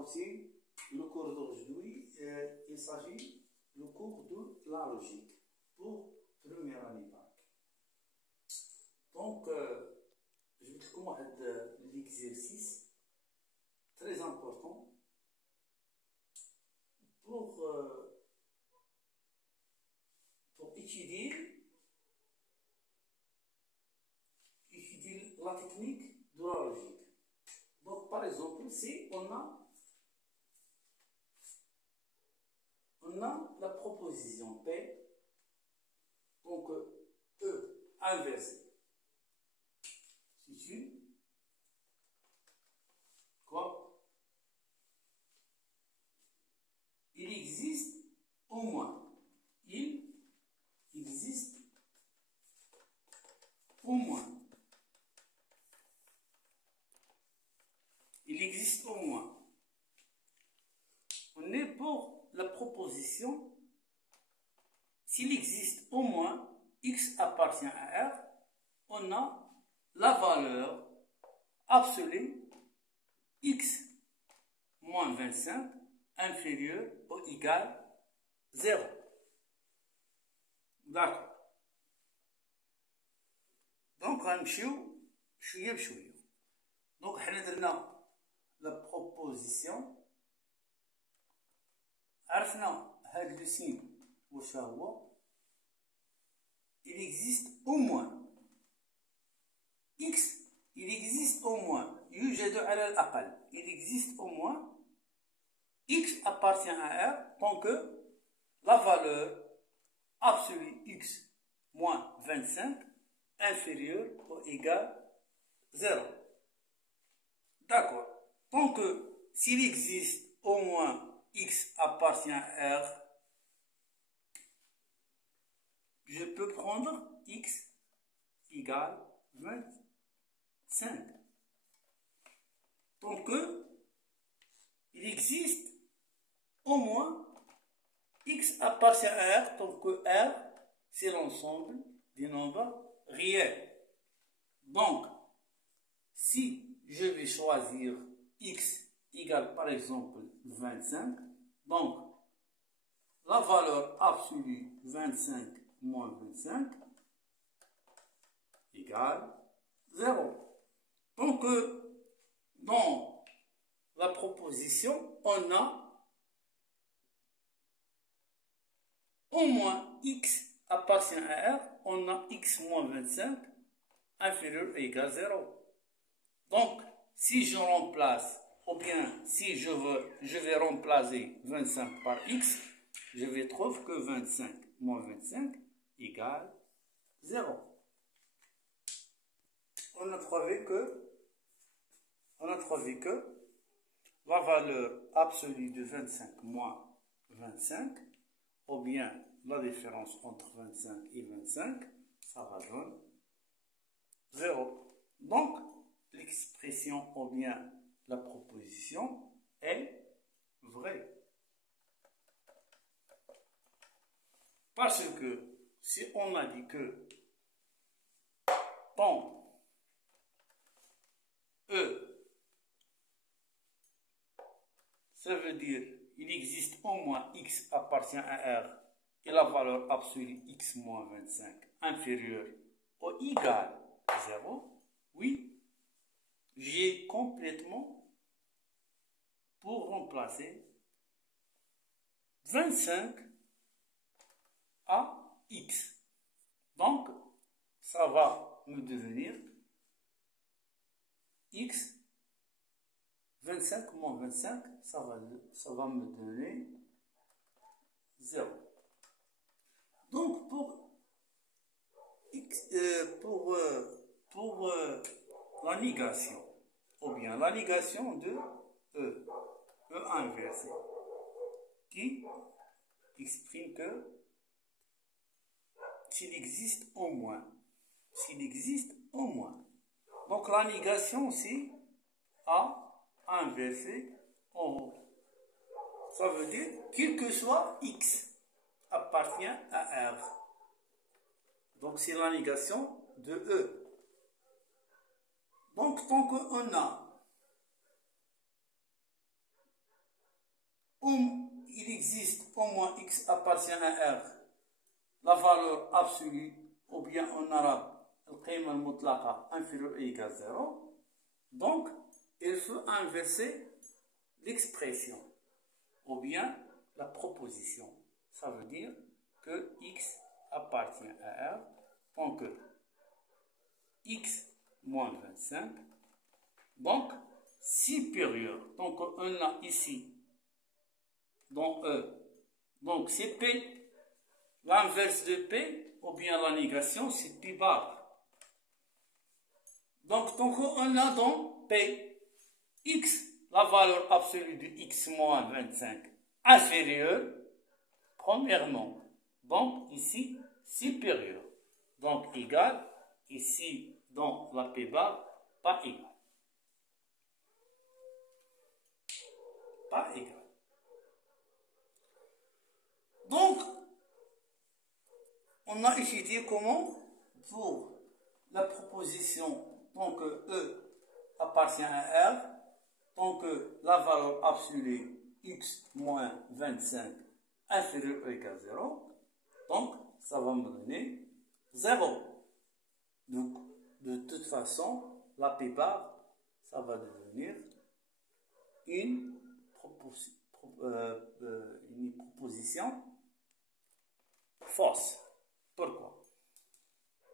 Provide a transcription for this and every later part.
aussi le cours d'aujourd'hui. Il s'agit du cours de la logique pour première année bac. Donc, je vais vous montrer l'exercice très important pour étudier la technique de la logique. Donc, par exemple, si on a la proposition P, donc E inversé, c'est une quoi? Il existe au moins, il existe au moins, il existe au moins. On est pour la proposition, s'il existe au moins x appartient à R, on a la valeur absolue x moins 25 inférieur ou égal 0. D'accord. Donc غنمشيو شويه بشويه. دونك حنا درنا لا بروبوزيسيون، عرفنا هاد لو سين واش هو. Il existe au moins x, il existe au moins يوجد على الأقل، il existe au moins x appartient à R tant que la valeur absolue x moins 25 inférieure ou égale 0. D'accord. Tant que s'il existe au moins x appartient à R, je peux prendre x égale 25. Tant que il existe au moins x appartient à R, tant que R c'est l'ensemble des nombres réels. Donc, si je vais choisir x égale par exemple 25, donc la valeur absolue 25 moins 25 égale 0. Donc, dans la proposition, on a au moins x appartient à R, on a x moins 25 inférieur ou égal 0. Donc, si je remplace, ou bien si je vais remplacer 25 par x, je vais trouver que 25 moins 25 égale 0. On a trouvé que la valeur absolue de 25 moins 25, ou bien la différence entre 25 et 25, ça va donner 0. Donc, l'expression ou bien la proposition est vraie. Parce que si on a dit que tant E, ça veut dire il existe au moins x appartient à R et la valeur absolue x moins 25 inférieure ou égale 0, oui, j'ai complètement pour remplacer 25 à x. Donc, ça va me devenir x 25 moins 25, ça va me donner 0. Donc, pour la négation, ou bien la négation de E inversé, qui exprime que s'il existe au moins, donc la négation c'est A inversé en haut. Ça veut dire quel que soit x appartient à R. Donc c'est la négation de E. Donc tant qu'on a il existe au moins x appartient à R, la valeur absolue, ou bien en arabe, القيمة المطلقة inférieure ou égale 0, donc il faut inverser l'expression, ou bien la proposition. Ça veut dire que x appartient à R, donc x moins 25, donc supérieur. Donc on a ici, dans E, donc c'est P, l'inverse de P, ou bien la négation, c'est P bar. Donc on a dans P, x, la valeur absolue de x moins 25, inférieure, premièrement. Donc ici, supérieur. Donc égal, ici, dans la P bar, pas égal. Pas égal. Donc, on a étudié comment, pour la proposition, donc E appartient à R, donc la valeur absolue x moins 25 inférieur ou égal 0, donc ça va me donner 0. Donc, de toute façon, la P bar, ça va devenir une proposition fausse. Pourquoi?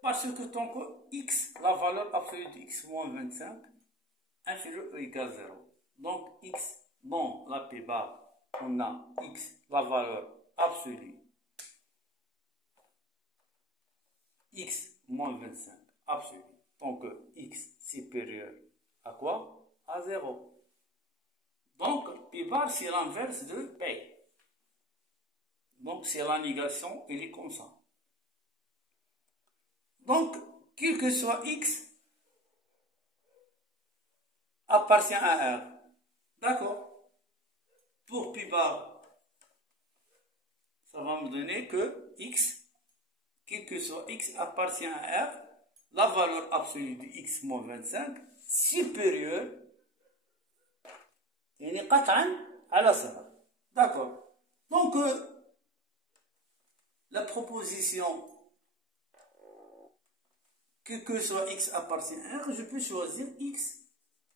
Parce que tant que x, la valeur absolue de x moins 25, inférieure ou égale 0. Donc x, dans la P bar, on a x, la valeur absolue, x moins 25, absolue. Donc x supérieur à quoi? À 0. Donc P bar, c'est l'inverse de P. Donc c'est la négation, elle est comme ça. Donc, quel que soit x, appartient à R. D'accord? Pour P bar, ça va me donner que x, quel que soit x, appartient à R, la valeur absolue de x moins 25, supérieure, يعني قطعا على 0. D'accord? Donc, la proposition quel que soit x appartient à R, je peux choisir x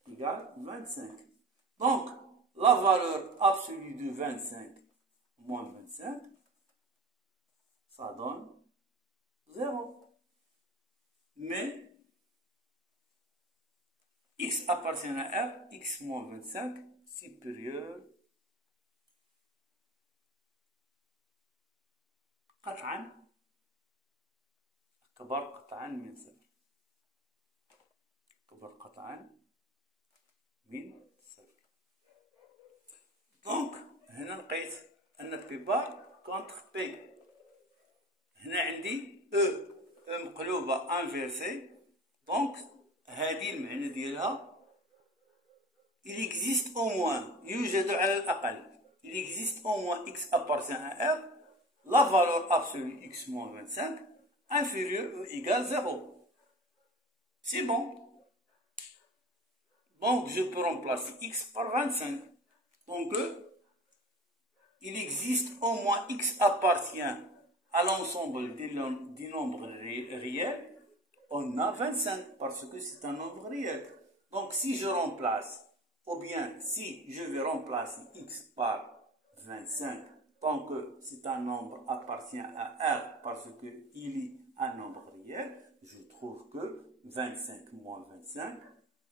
égale 25. Donc, la valeur absolue de 25 moins 25, ça donne 0. Mais, x appartient à R, x moins 25, supérieur قطعا أكبر قطعا من 0. قطعا من 0. دونك هنا لقيت ان بي بار كونتر بي. هنا عندي او مقلوبه انفيرسي. دونك هذه المعنى ديالها il existe au moins يوجد على الاقل il existe au moins x appartient à R, la valeur absolue x moins 25 inférieure ou égale 0. C'est bon. Donc, je peux remplacer x par 25. Donc, il existe au moins x appartient à l'ensemble des nombres réels. On a 25 parce que c'est un nombre réel. Donc, si je remplace, ou bien si je vais remplacer x par 25, tant que c'est un nombre appartient à R parce qu'il est un nombre réel, je trouve que 25 moins 25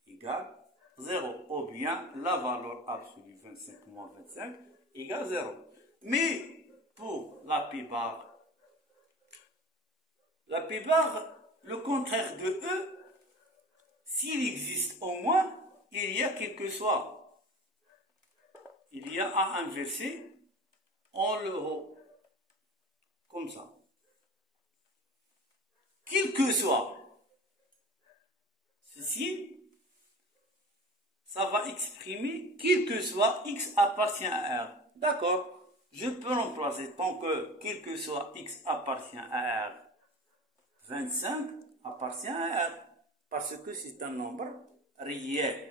égale 0, ou bien la valeur absolue 25 moins 25 égale 0. Mais pour la P bar, le contraire de E, s'il existe au moins, il y a quel que soit, il y a à inverser en le haut, comme ça. Quel que soit, ceci, ça va exprimer quel que soit x appartient à R. D'accord? Je peux remplacer tant que quel que soit x appartient à R. 25 appartient à R. Parce que c'est un nombre réel.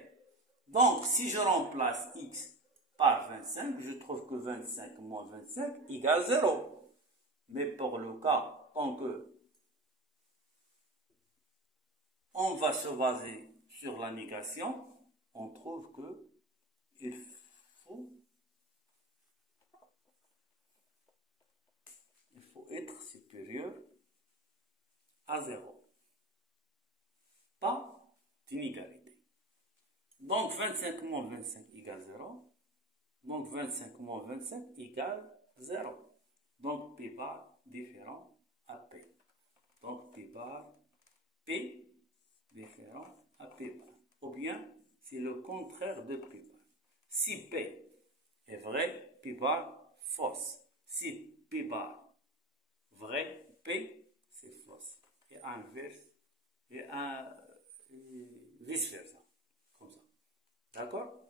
Donc, si je remplace x par 25, je trouve que 25 moins 25 égale 0. Mais pour le cas, tant que on va se baser sur la négation, on trouve que il faut être supérieur à 0. Pas d'inégalité. Donc 25 moins 25 égale 0. Donc 25 moins 25 égale 0. Donc P bar différent à P. Donc P bar P différent à P bar. Ou bien c'est le contraire de P bar. Si P est vrai, P bar fausse. Si P bar vrai, P c'est fausse. Et inverse, et vice versa. Comme ça. D'accord?